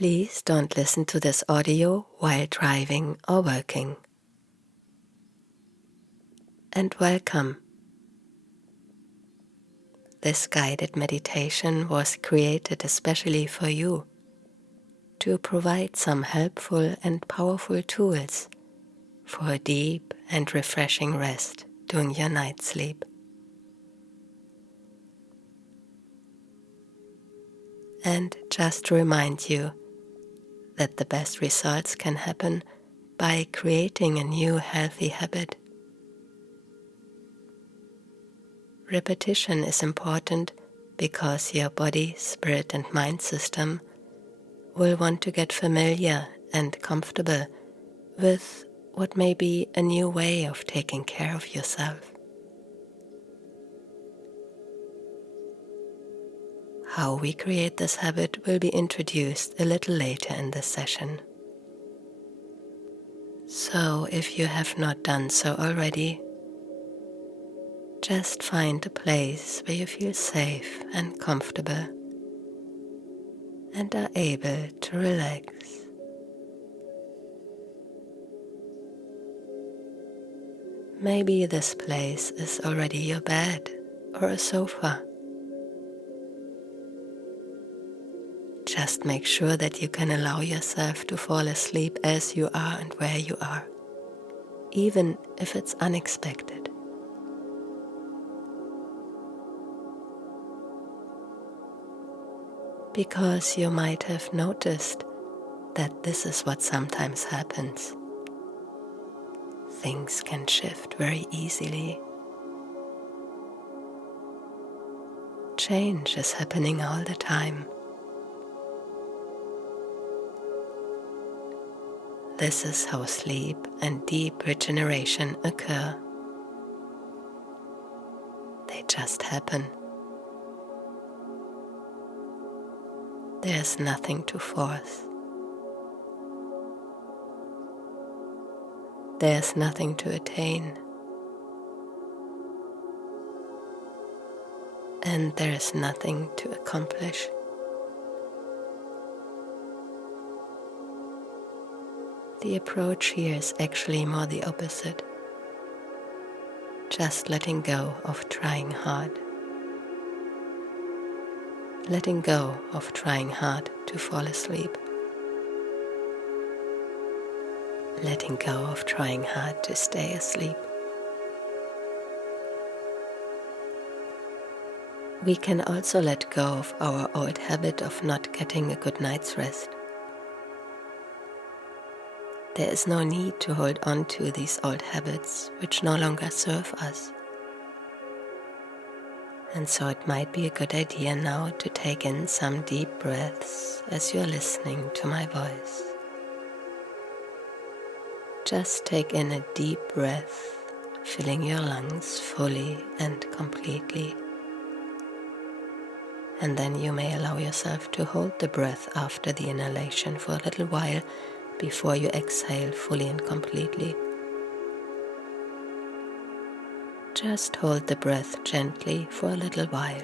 Please don't listen to this audio while driving or working. And welcome. This guided meditation was created especially for you to provide some helpful and powerful tools for a deep and refreshing rest during your night sleep. And just to remind you that the best results can happen by creating a new healthy habit. Repetition is important because your body, spirit, and mind system will want to get familiar and comfortable with what may be a new way of taking care of yourself. How we create this habit will be introduced a little later in this session. So if you have not done so already, just find a place where you feel safe and comfortable and are able to relax. Maybe this place is already your bed or a sofa. Just make sure that you can allow yourself to fall asleep as you are and where you are, even if it's unexpected. Because you might have noticed that this is what sometimes happens. Things can shift very easily. Change is happening all the time. This is how sleep and deep regeneration occur. They just happen. There's nothing to force. There's nothing to attain. And there's nothing to accomplish. The approach here is actually more the opposite. Just letting go of trying hard. Letting go of trying hard to fall asleep. Letting go of trying hard to stay asleep. We can also let go of our old habit of not getting a good night's rest. There is no need to hold on to these old habits which no longer serve us. And so it might be a good idea now to take in some deep breaths as you're listening to my voice. Just take in a deep breath, filling your lungs fully and completely. And then you may allow yourself to hold the breath after the inhalation for a little while before you exhale fully and completely. Just hold the breath gently for a little while.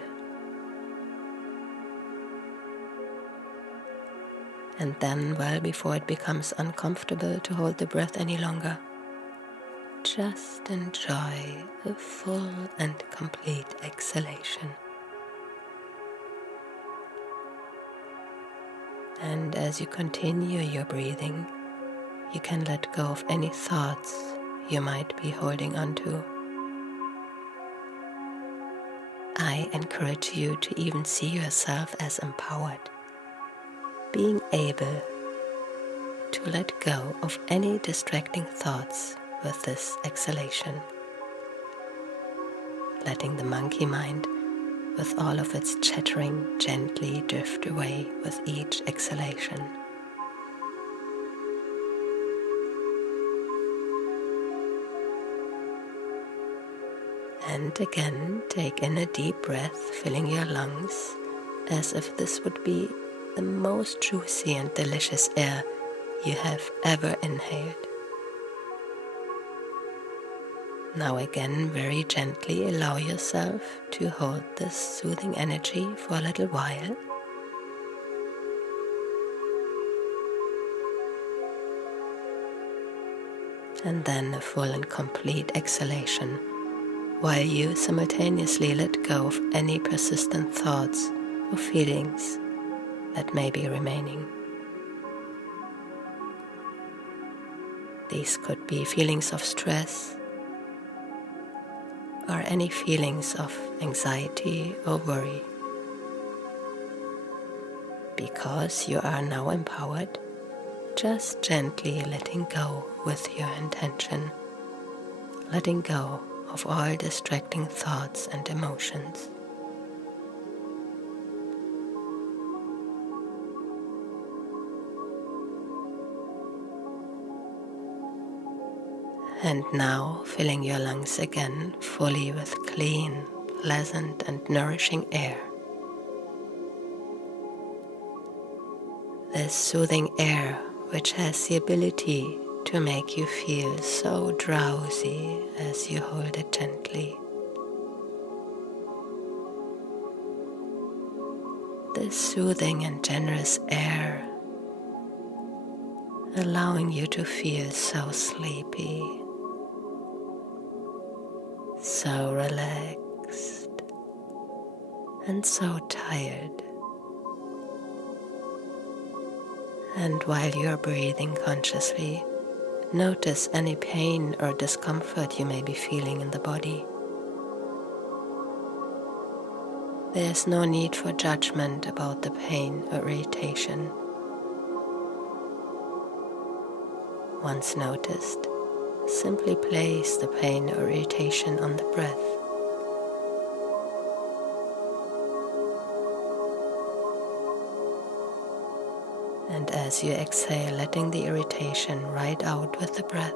And then, well before it becomes uncomfortable to hold the breath any longer, just enjoy a full and complete exhalation. And as you continue your breathing, you can let go of any thoughts you might be holding onto. I encourage you to even see yourself as empowered, being able to let go of any distracting thoughts with this exhalation, letting the monkey mind with all of its chattering gently drift away with each exhalation. And again, take in a deep breath, filling your lungs as if this would be the most juicy and delicious air you have ever inhaled. Now again, very gently allow yourself to hold this soothing energy for a little while. and then a full and complete exhalation, while you simultaneously let go of any persistent thoughts or feelings that may be remaining. These could be feelings of stress or any feelings of anxiety or worry. Because you are now empowered, just gently letting go with your intention, letting go of all distracting thoughts and emotions. And now filling your lungs again fully with clean, pleasant and nourishing air. This soothing air which has the ability to make you feel so drowsy as you hold it gently. This soothing and generous air allowing you to feel so sleepy, so relaxed, and so tired. And while you are breathing consciously, notice any pain or discomfort you may be feeling in the body. There is no need for judgment about the pain or irritation. Once noticed, simply place the pain or irritation on the breath. And as you exhale, letting the irritation ride out with the breath,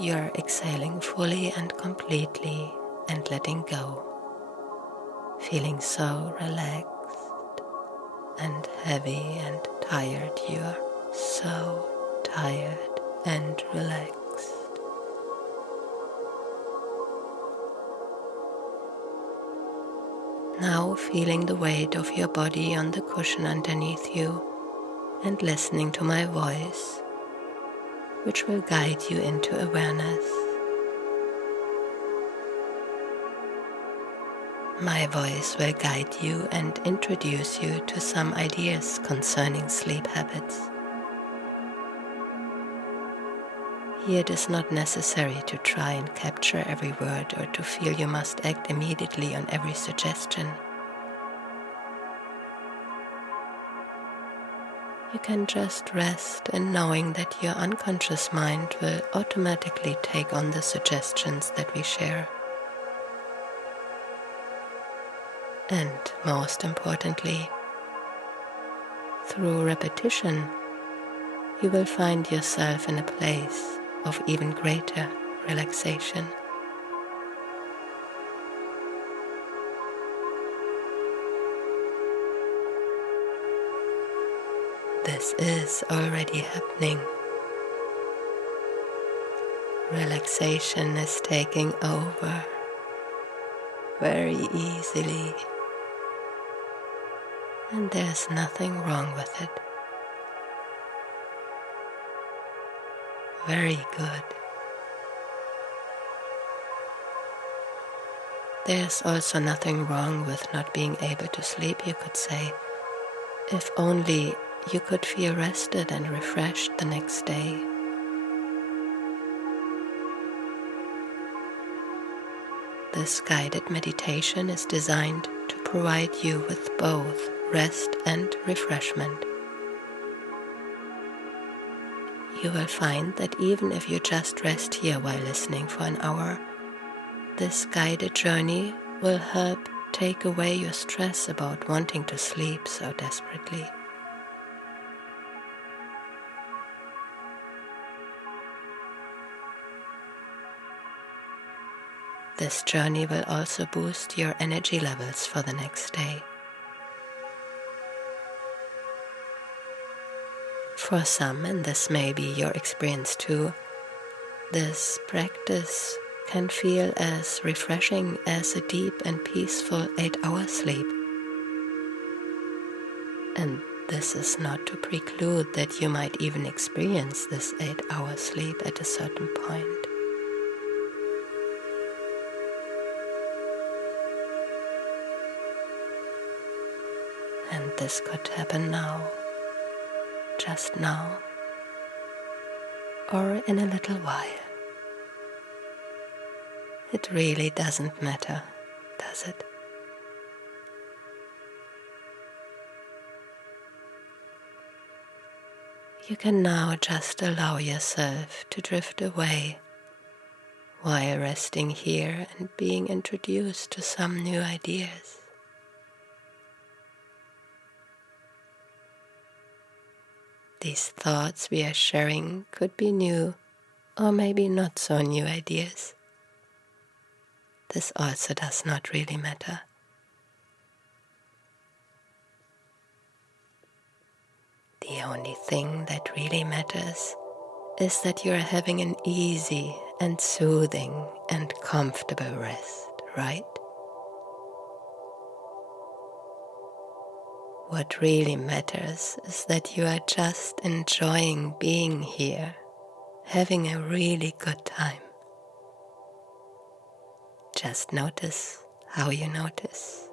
you are exhaling fully and completely and letting go, feeling so relaxed and heavy and tired. You are so tired and relaxed. Now feeling the weight of your body on the cushion underneath you and listening to my voice, which will guide you into awareness. My voice will guide you and introduce you to some ideas concerning sleep habits. Here it is not necessary to try and capture every word or to feel you must act immediately on every suggestion. You can just rest in knowing that your unconscious mind will automatically take on the suggestions that we share. And most importantly, through repetition, you will find yourself in a place of even greater relaxation. This is already happening. Relaxation is taking over very easily, and there's nothing wrong with it. Very good. There's also nothing wrong with not being able to sleep, you could say, if only you could feel rested and refreshed the next day. This guided meditation is designed to provide you with both rest and refreshment. You will find that even if you just rest here while listening for an hour, this guided journey will help take away your stress about wanting to sleep so desperately. This journey will also boost your energy levels for the next day. For some, and this may be your experience too, this practice can feel as refreshing as a deep and peaceful 8-hour sleep. And this is not to preclude that you might even experience this 8-hour sleep at a certain point. And this could happen now, just now, or in a little while. It really doesn't matter, does it? You can now just allow yourself to drift away while resting here and being introduced to some new ideas. These thoughts we are sharing could be new or maybe not so new ideas. This also does not really matter. The only thing that really matters is that you are having an easy and soothing and comfortable rest, right? What really matters is that you are just enjoying being here, having a really good time. Just notice how you notice.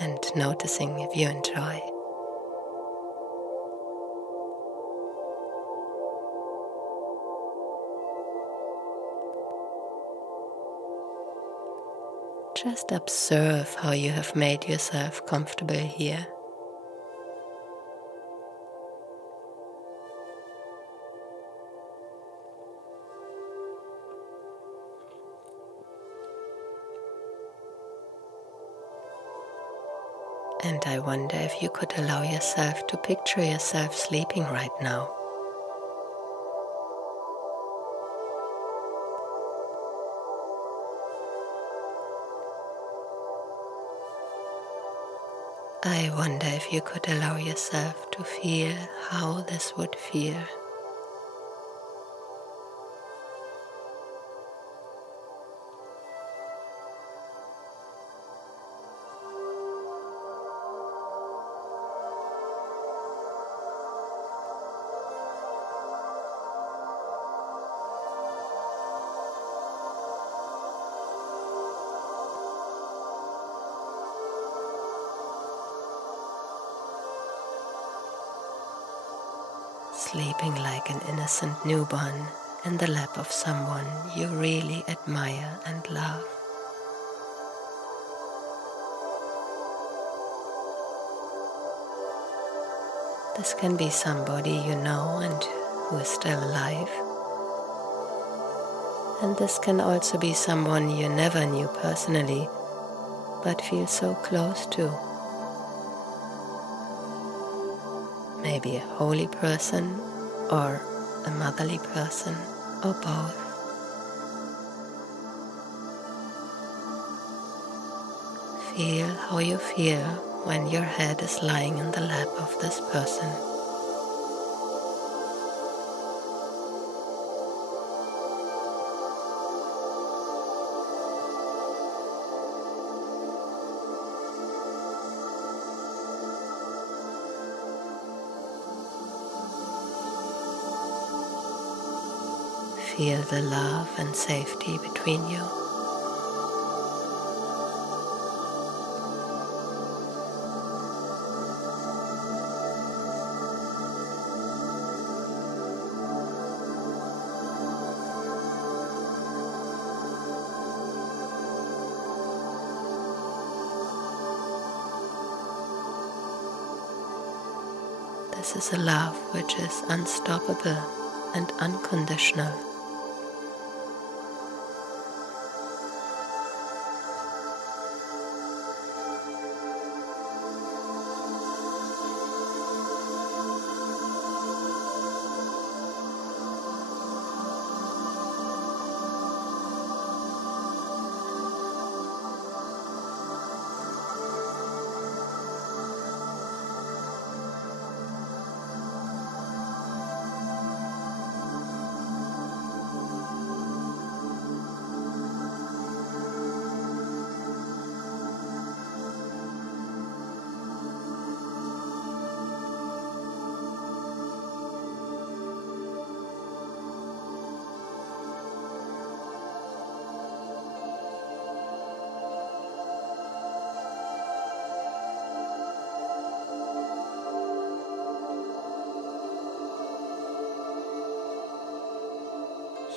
And noticing if you enjoy. Just observe how you have made yourself comfortable here. And I wonder if you could allow yourself to picture yourself sleeping right now. I wonder if you could allow yourself to feel how this would feel. Sleeping like an innocent newborn in the lap of someone you really admire and love. This can be somebody you know and who is still alive. And this can also be someone you never knew personally, but feel so close to. Maybe a holy person, or a motherly person, or both. Feel how you feel when your head is lying in the lap of this person. Feel the love and safety between you. This is a love which is unstoppable and unconditional.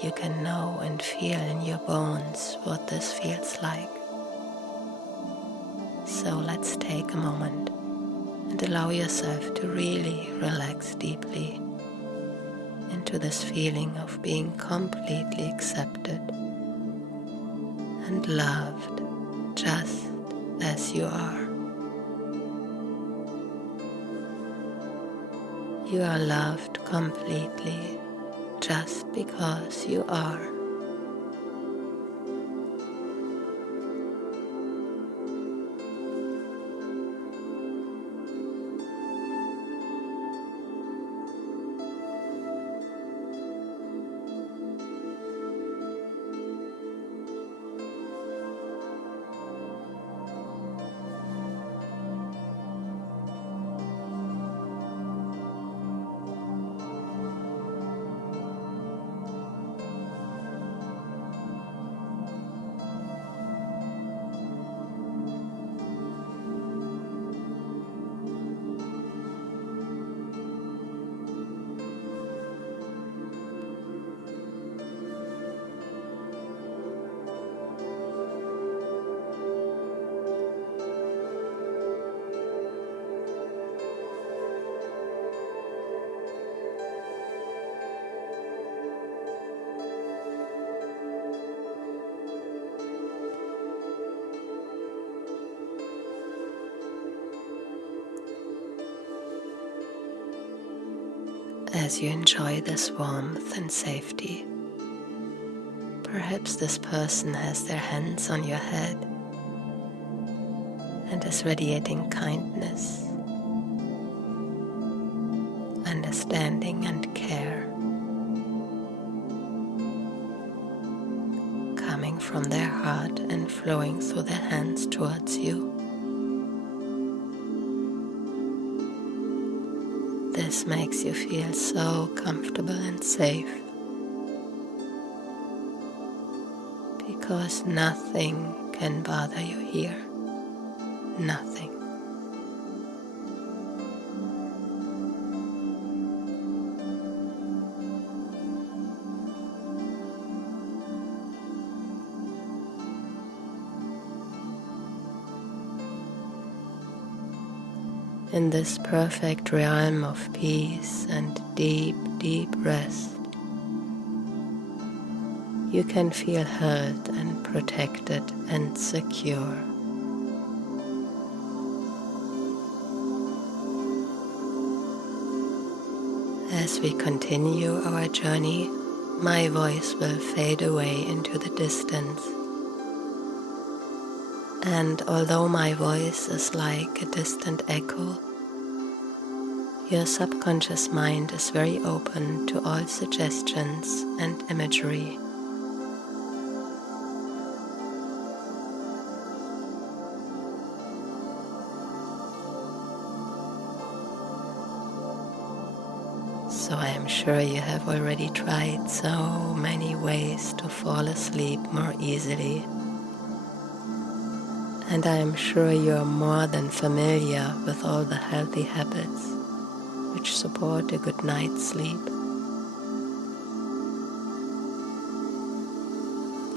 you can know and feel in your bones what this feels like. So let's take a moment and allow yourself to really relax deeply into this feeling of being completely accepted and loved just as you are. You are loved completely just because you are. As you enjoy this warmth and safety, perhaps this person has their hands on your head and is radiating kindness, understanding and care, coming from their heart and flowing through their hands towards you. This makes you feel so comfortable and safe, because nothing can bother you here. Nothing. In this perfect realm of peace and deep, deep rest, you can feel held and protected and secure. As we continue our journey, my voice will fade away into the distance. And although my voice is like a distant echo, your subconscious mind is very open to all suggestions and imagery. So I am sure you have already tried so many ways to fall asleep more easily. And I am sure you are more than familiar with all the healthy habits which support a good night's sleep.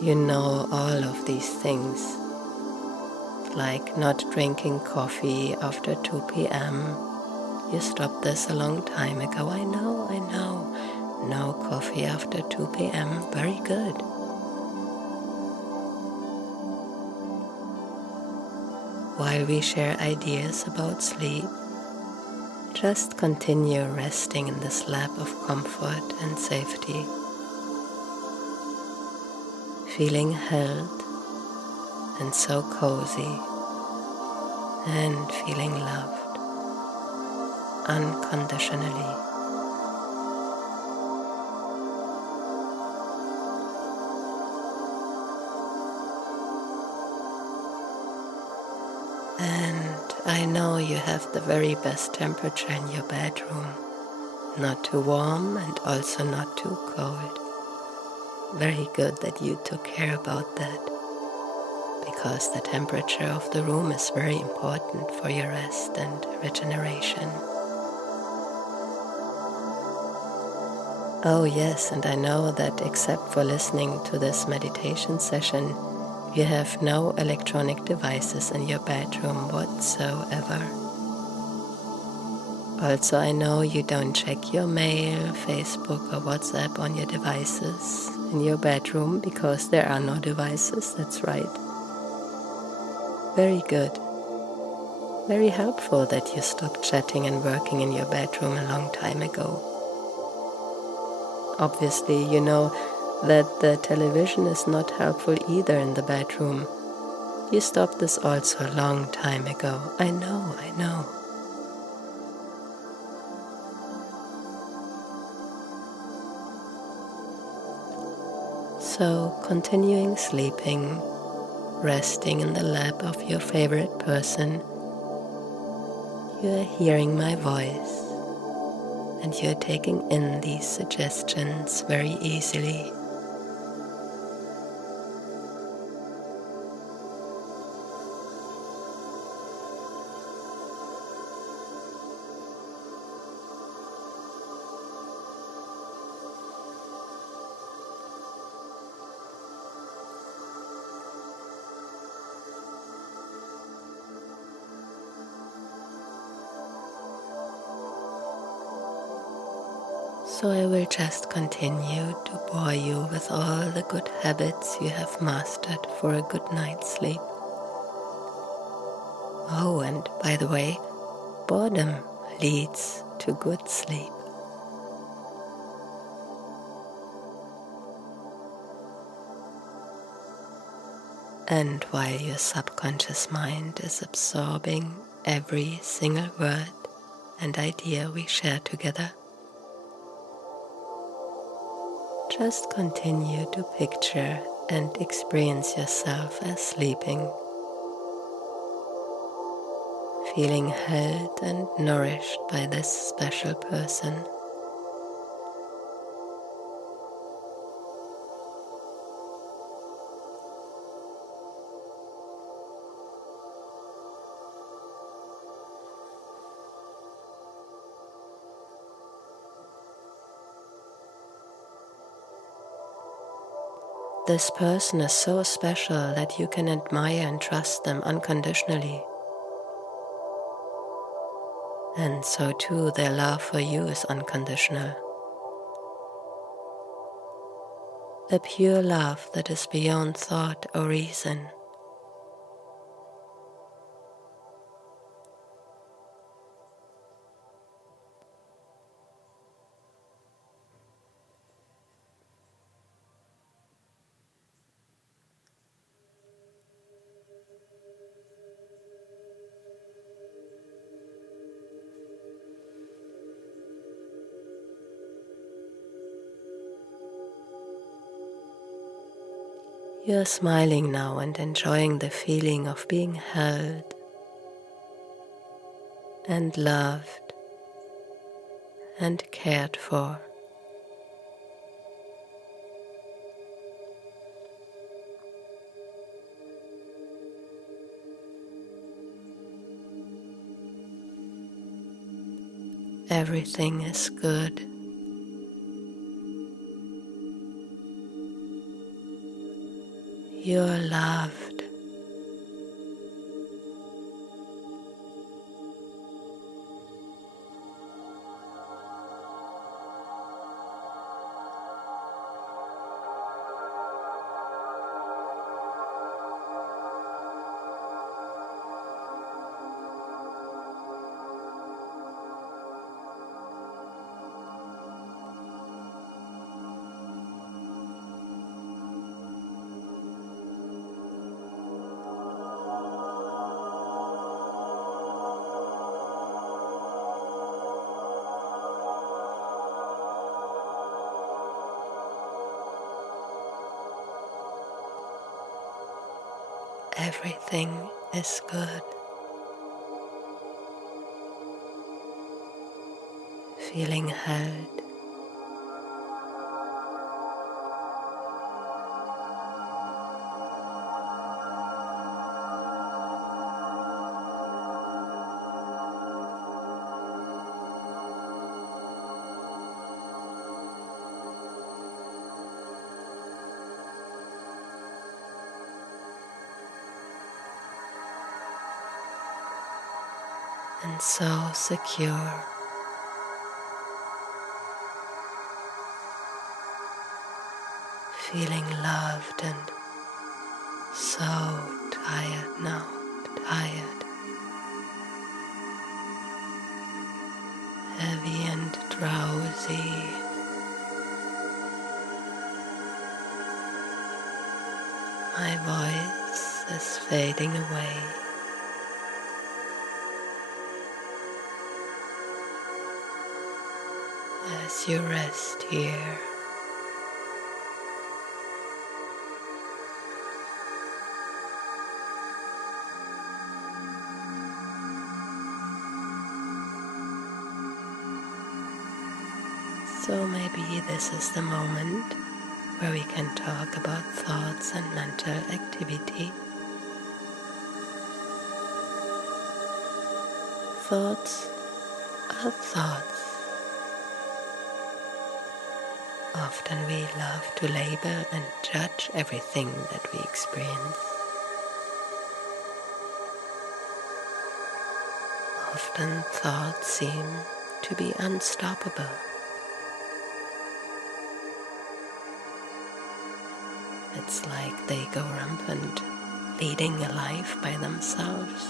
You know all of these things, like not drinking coffee after 2 p.m. You stopped this a long time ago. I know. No coffee after 2 p.m. Very good. While we share ideas about sleep, just continue resting in this lap of comfort and safety, feeling held and so cozy, and feeling loved unconditionally. And I know you have the very best temperature in your bedroom, not too warm and also not too cold. Very good that you took care about that, because the temperature of the room is very important for your rest and regeneration. Oh, yes, and I know that except for listening to this meditation session, you have no electronic devices in your bedroom whatsoever. Also, I know you don't check your mail, Facebook, or WhatsApp on your devices in your bedroom because there are no devices, that's right. Very good. Very helpful that you stopped chatting and working in your bedroom a long time ago. Obviously, you know that the television is not helpful either in the bedroom. You stopped this also a long time ago. I know. So, continuing sleeping, resting in the lap of your favorite person, you are hearing my voice and you are taking in these suggestions very easily. So I will just continue to bore you with all the good habits you have mastered for a good night's sleep. Oh, and by the way, boredom leads to good sleep. And while your subconscious mind is absorbing every single word and idea we share together, just continue to picture and experience yourself as sleeping, feeling held and nourished by this special person. This person is so special that you can admire and trust them unconditionally. And so too, their love for you is unconditional. A pure love that is beyond thought or reason. You are smiling now and enjoying the feeling of being held and loved and cared for. Everything is good. You are loved. Everything is good. Feeling held. and so secure. Feeling loved and so tired now, tired, heavy and drowsy. My voice is fading away. As you rest here, so maybe this is the moment where we can talk about thoughts and mental activity. Thoughts are thoughts. Often we love to label and judge everything that we experience. Often thoughts seem to be unstoppable. It's like they go rampant, leading a life by themselves.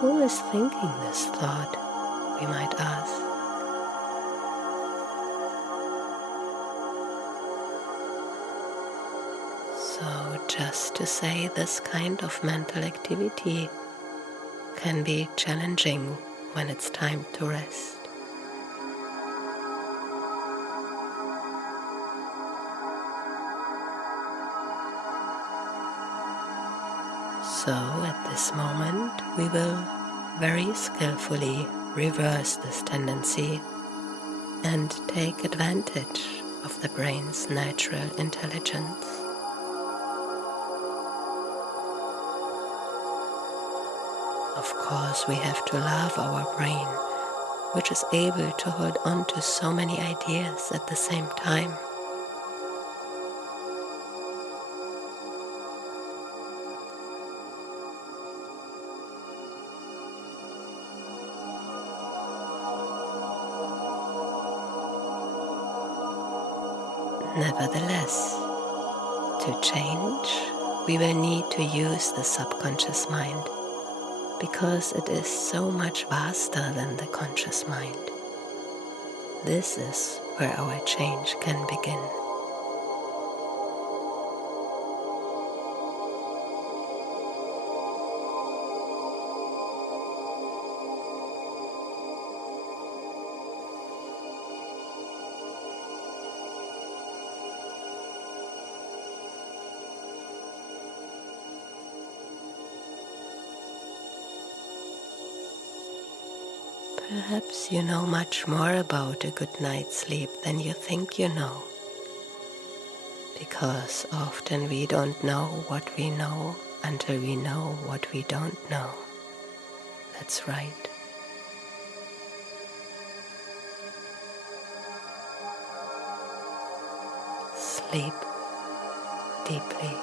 Who is thinking this thought, we might ask? So just to say, this kind of mental activity can be challenging when it's time to rest. So at this moment, we will very skillfully reverse this tendency and take advantage of the brain's natural intelligence. Of course, we have to love our brain, which is able to hold on to so many ideas at the same time. Nevertheless, to change, we will need to use the subconscious mind, because it is so much vaster than the conscious mind. This is where our change can begin. Perhaps you know much more about a good night's sleep than you think you know, because often we don't know what we know until we know what we don't know. That's right. Sleep deeply.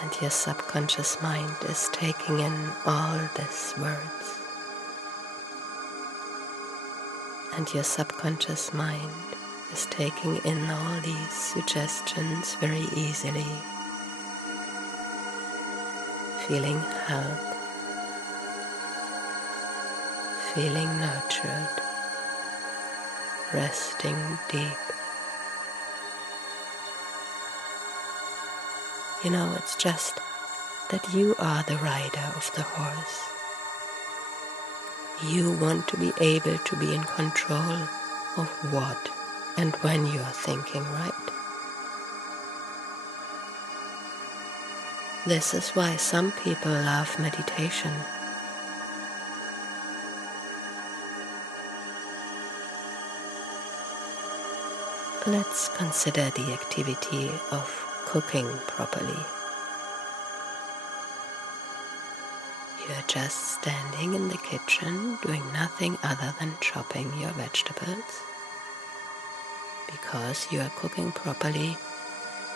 And your subconscious mind is taking in all these words. And your subconscious mind is taking in all these suggestions very easily, feeling held, feeling nurtured, resting deep. You know, it's just that you are the rider of the horse. You want to be able to be in control of what and when you are thinking, right? This is why some people love meditation. Let's consider the activity of cooking properly. You're just standing in the kitchen doing nothing other than chopping your vegetables. Because you are cooking properly,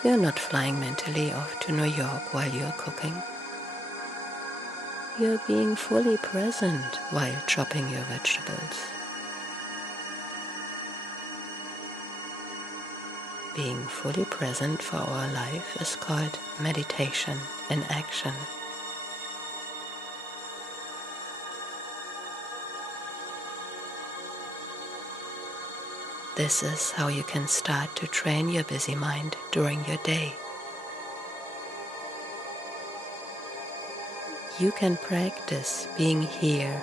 you're not flying mentally off to New York while you're cooking. You're being fully present while chopping your vegetables. Being fully present for our life is called meditation in action. This is how you can start to train your busy mind during your day. You can practice being here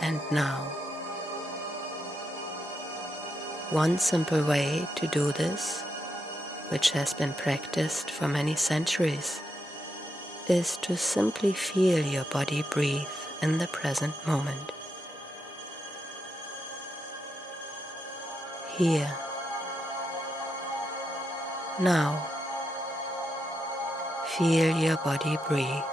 and now. One simple way to do this, which has been practiced for many centuries, is to simply feel your body breathe in the present moment. Here, now, feel your body breathe.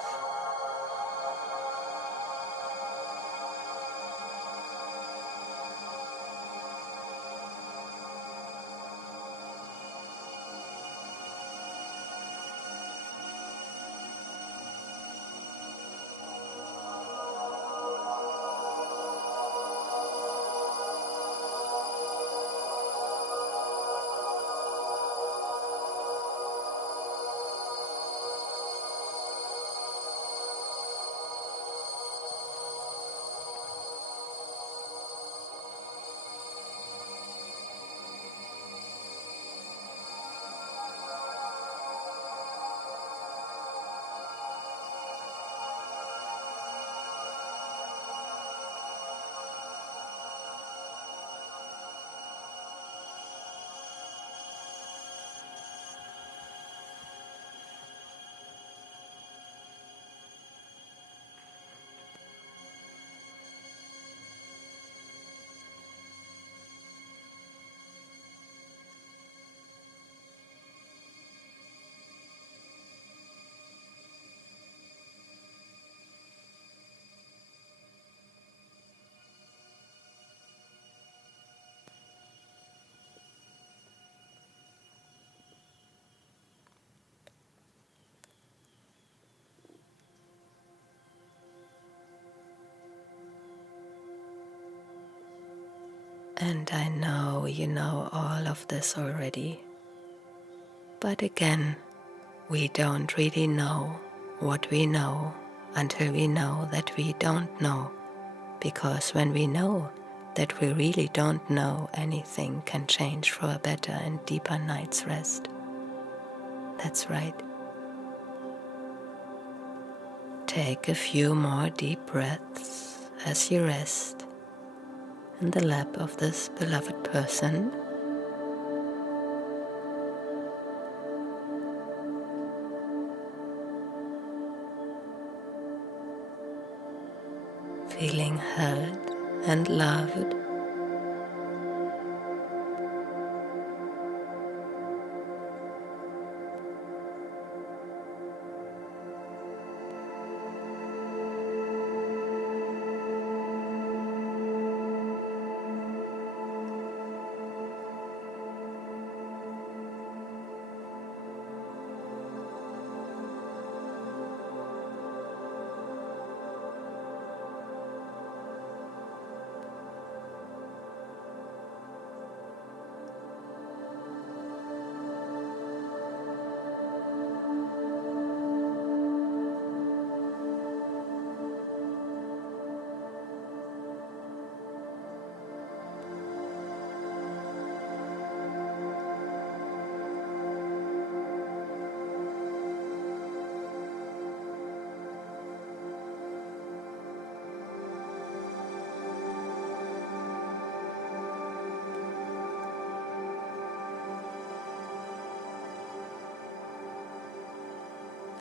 And I know you know all of this already. But again, we don't really know what we know until we know that we don't know. Because when we know that we really don't know, anything can change for a better and deeper night's rest. That's right. Take a few more deep breaths as you rest in the lap of this beloved person. Feeling held and loved.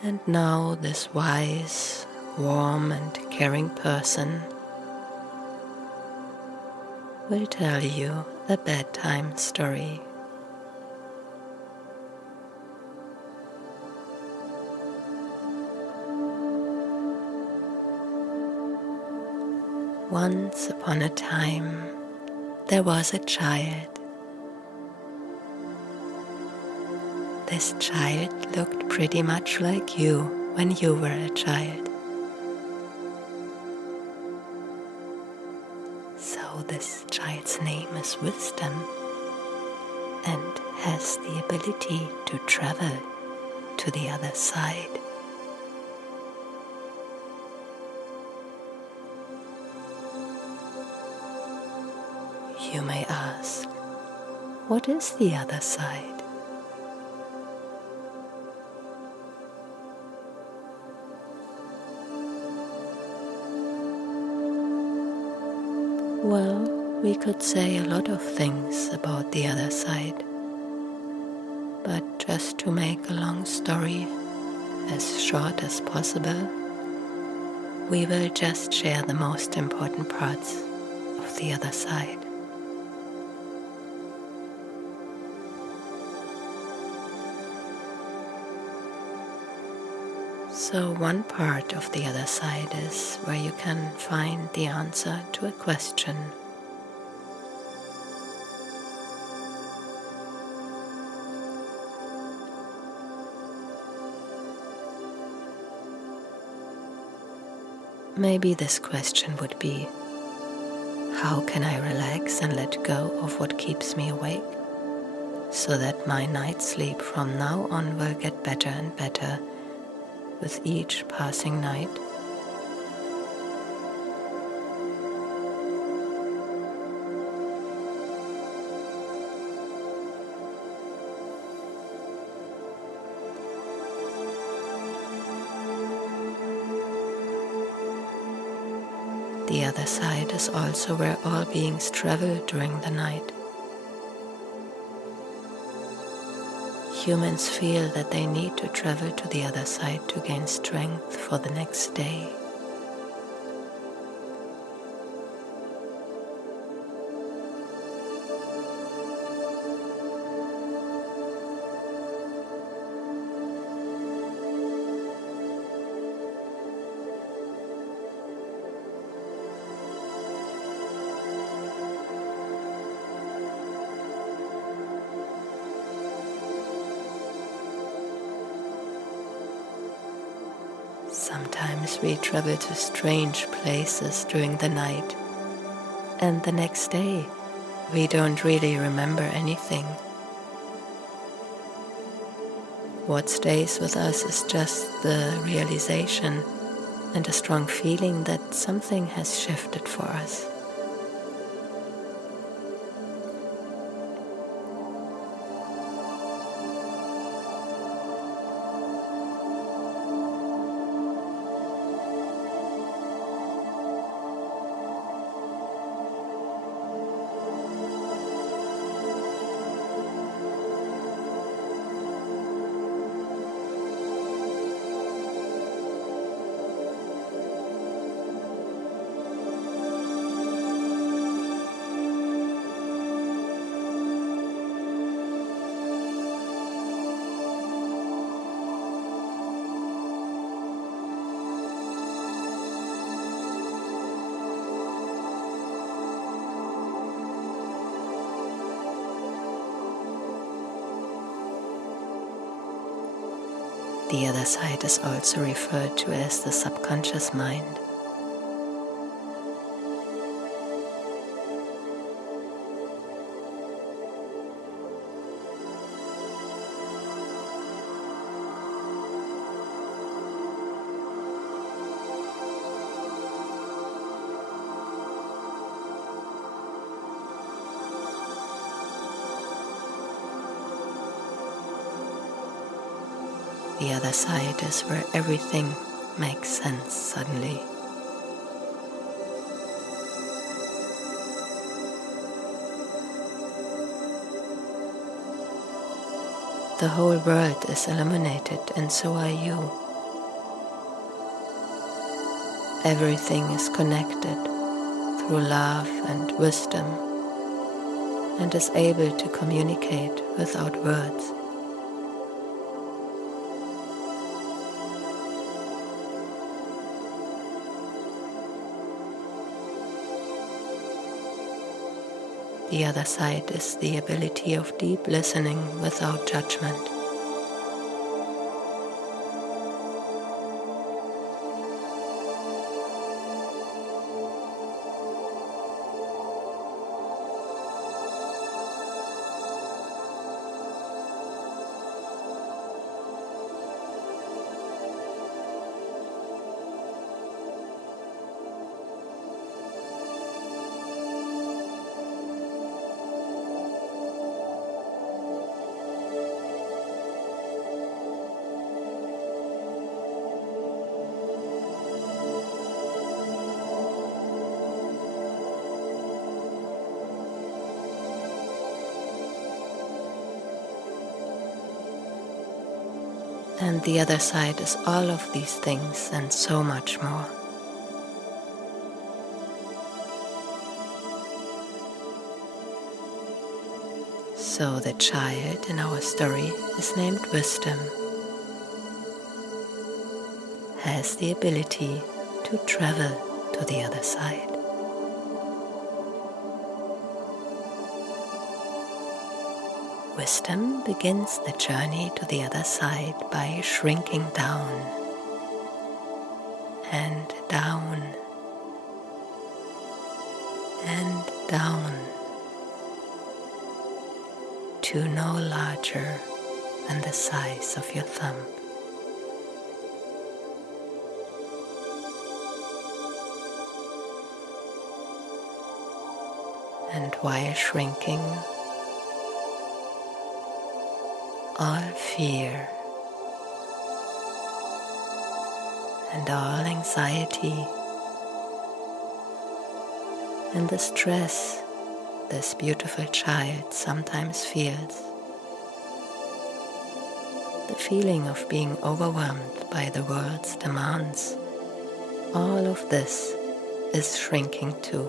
And now this wise, warm and caring person will tell you a bedtime story. Once upon a time, there was a child. This child looked pretty much like you when you were a child. So this child's name is Wisdom and has the ability to travel to the other side. You may ask, what is the other side? Well, we could say a lot of things about the other side, but just to make a long story as short as possible, we will just share the most important parts of the other side. So one part of the other side is where you can find the answer to a question. Maybe this question would be, how can I relax and let go of what keeps me awake, so that my night's sleep from now on will get better and better with each passing night? The other side is also where all beings travel during the night. Humans feel that they need to travel to the other side to gain strength for the next day. Sometimes we travel to strange places during the night, and the next day we don't really remember anything. What stays with us is just the realization and a strong feeling that something has shifted for us. The other side is also referred to as the subconscious mind. The other side is where everything makes sense suddenly. The whole world is illuminated, and so are you. Everything is connected through love and wisdom. and is able to communicate without words. The other side is the ability of deep listening without judgment. And the other side is all of these things and so much more. So the child in our story is named Wisdom, has the ability to travel to the other side. Wisdom begins the journey to the other side by shrinking down and down and down to no larger than the size of your thumb. And while shrinking, all fear and all anxiety and the stress this beautiful child sometimes feels, the feeling of being overwhelmed by the world's demands, all of this is shrinking too.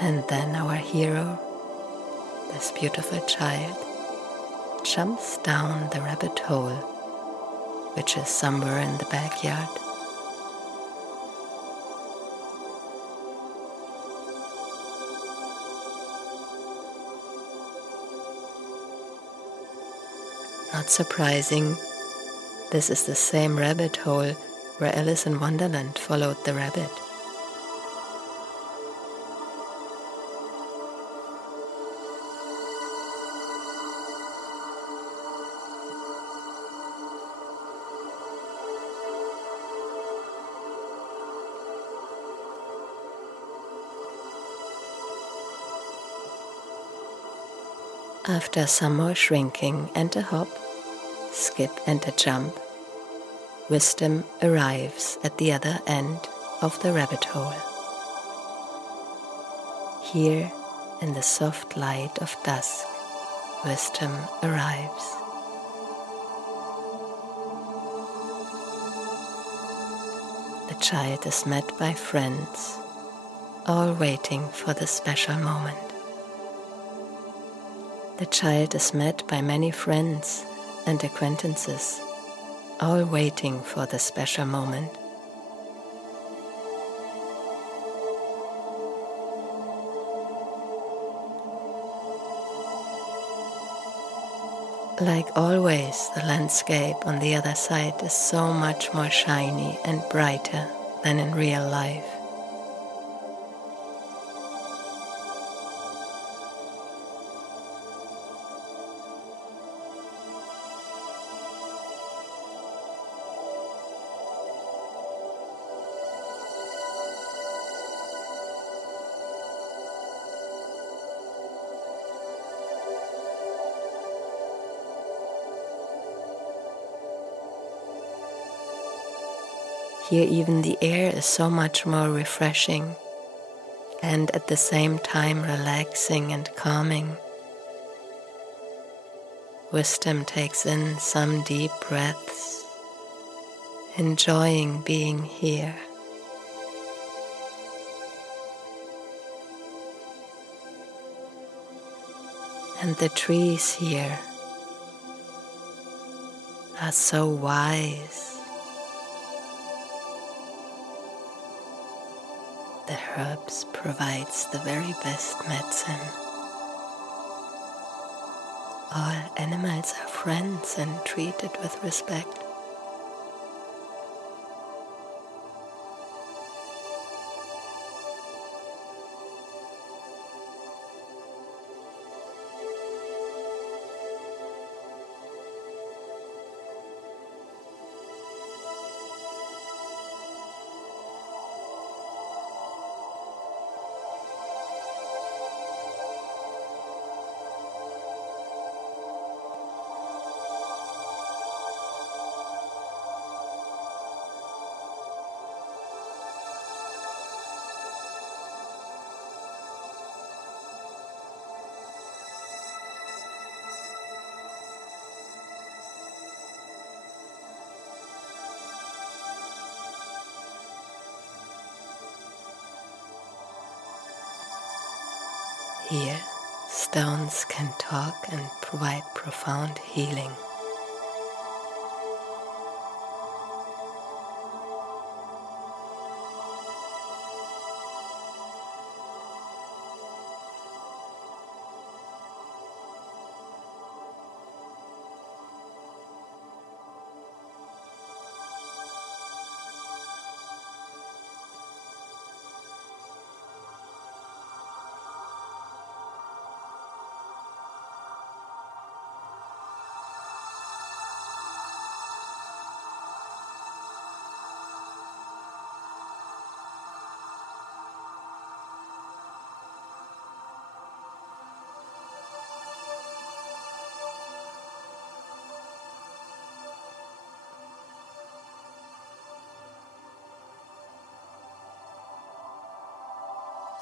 And then our hero, this beautiful child, jumps down the rabbit hole, which is somewhere in the backyard. Not surprising, this is the same rabbit hole where Alice in Wonderland followed the rabbit. After some more shrinking and a hop, skip and a jump, Wisdom arrives at the other end of the rabbit hole. Here, in the soft light of dusk, Wisdom arrives. The child is met by friends, all waiting for the special moment. The child is met by many friends and acquaintances, all waiting for the special moment. Like always, the landscape on the other side is so much more shiny and brighter than in real life. Here even the air is so much more refreshing and at the same time relaxing and calming. Wisdom takes in some deep breaths, enjoying being here And the trees here are so wise. The herbs provides the very best medicine. All animals are friends and treated with respect. Here, stones can talk and provide profound healing.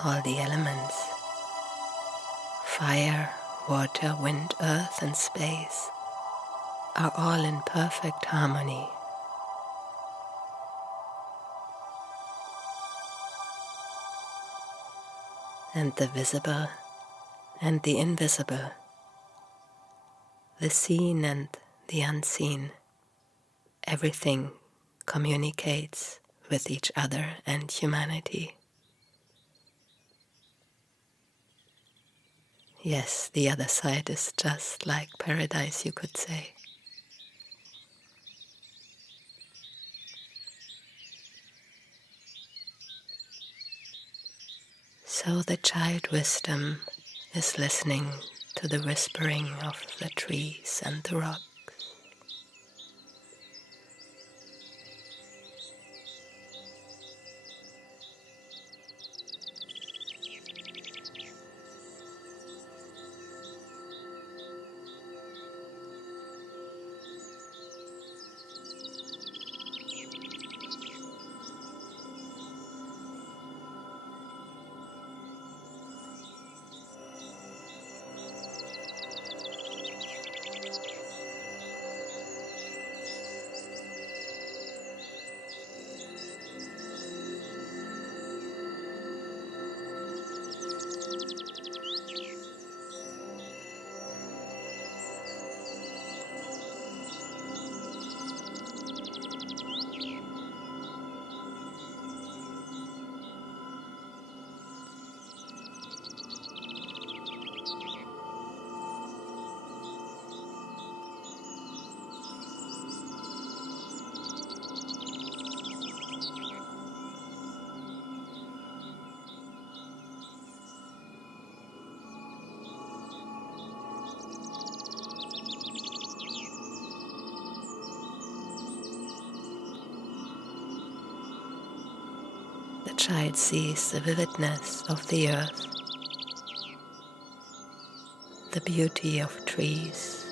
All the elements, fire, water, wind, earth, and space, are all in perfect harmony. And the visible and the invisible, the seen and the unseen, everything communicates with each other and humanity. Yes, the other side is just like paradise, you could say. So the child wisdom is listening to the whispering of the trees and the rocks. The child sees the vividness of the earth, the beauty of trees,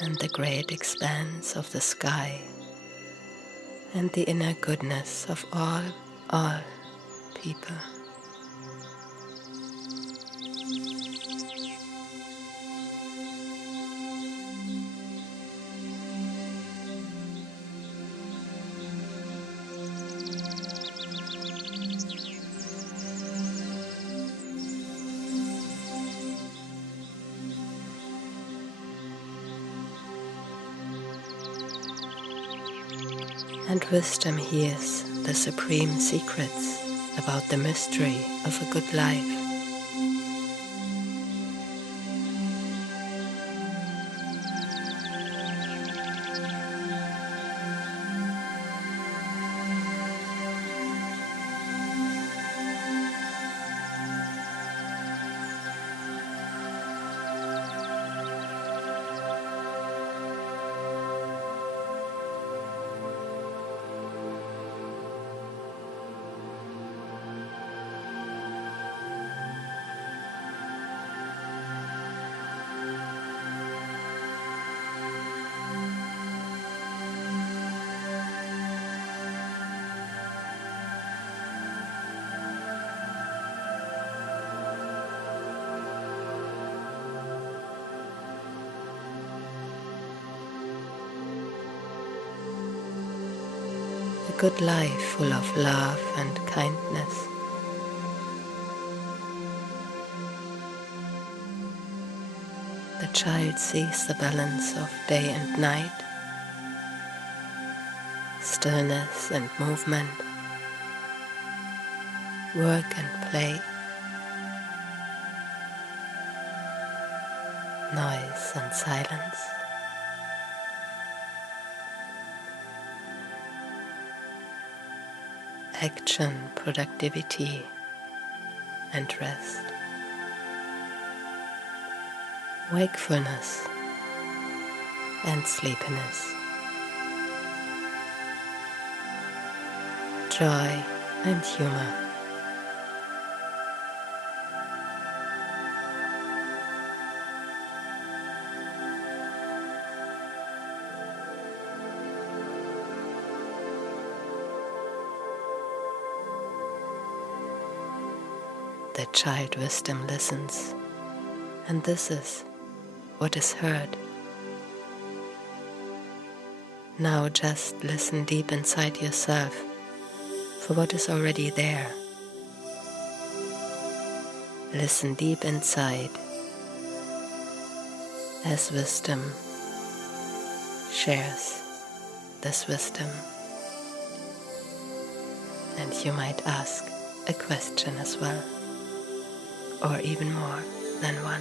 and the great expanse of the sky, and the inner goodness of all people. And wisdom hears the supreme secrets about the mystery of a good life. A good life full of love and kindness. The child sees the balance of day and night, stillness and movement, work and play, noise and silence. Action, productivity, and rest. Wakefulness and sleepiness. Joy and humor. The child wisdom listens, and this is what is heard. Now just listen deep inside yourself for what is already there. Listen deep inside as wisdom shares this wisdom. And you might ask a question as well, or even more than one.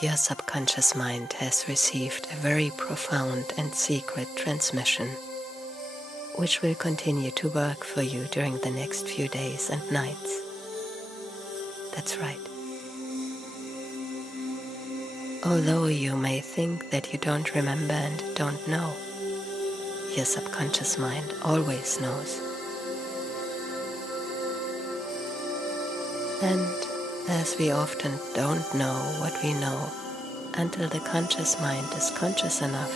Your subconscious mind has received a very profound and secret transmission, which will continue to work for you during the next few days and nights. That's right. Although you may think that you don't remember and don't know, your subconscious mind always knows. And as we often don't know what we know until the conscious mind is conscious enough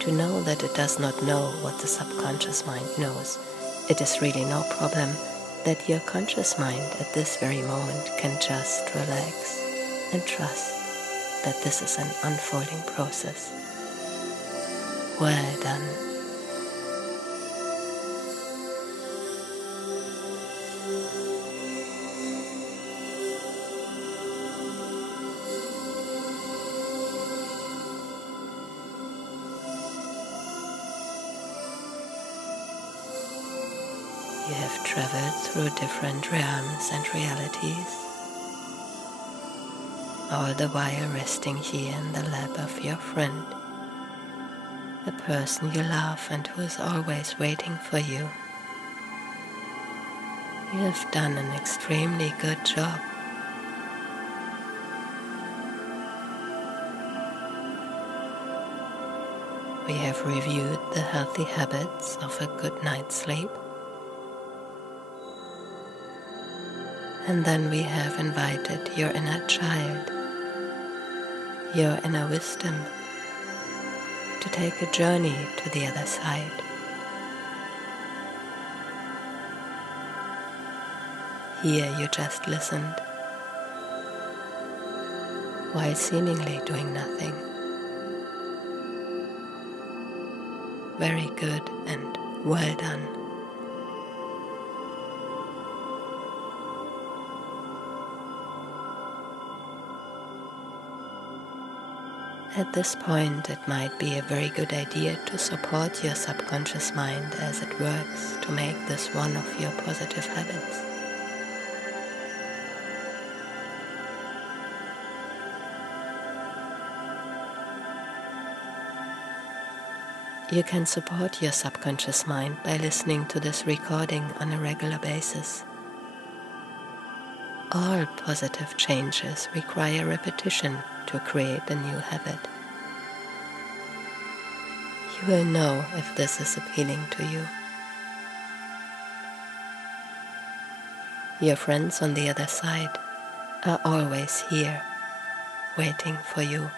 to know that it does not know what the subconscious mind knows, it is really no problem that your conscious mind at this very moment can just relax and trust that this is an unfolding process. Well done. You have traveled through different realms and realities, all the while resting here in the lap of your friend, the person you love and who is always waiting for you. You have done an extremely good job. We have reviewed the healthy habits of a good night's sleep. And then we have invited your inner child, your inner wisdom, to take a journey to the other side. Here you just listened, while seemingly doing nothing. Very good and well done. At this point, it might be a very good idea to support your subconscious mind as it works to make this one of your positive habits. You can support your subconscious mind by listening to this recording on a regular basis. All positive changes require repetition to create a new habit. You will know if this is appealing to you. Your friends on the other side are always here, waiting for you.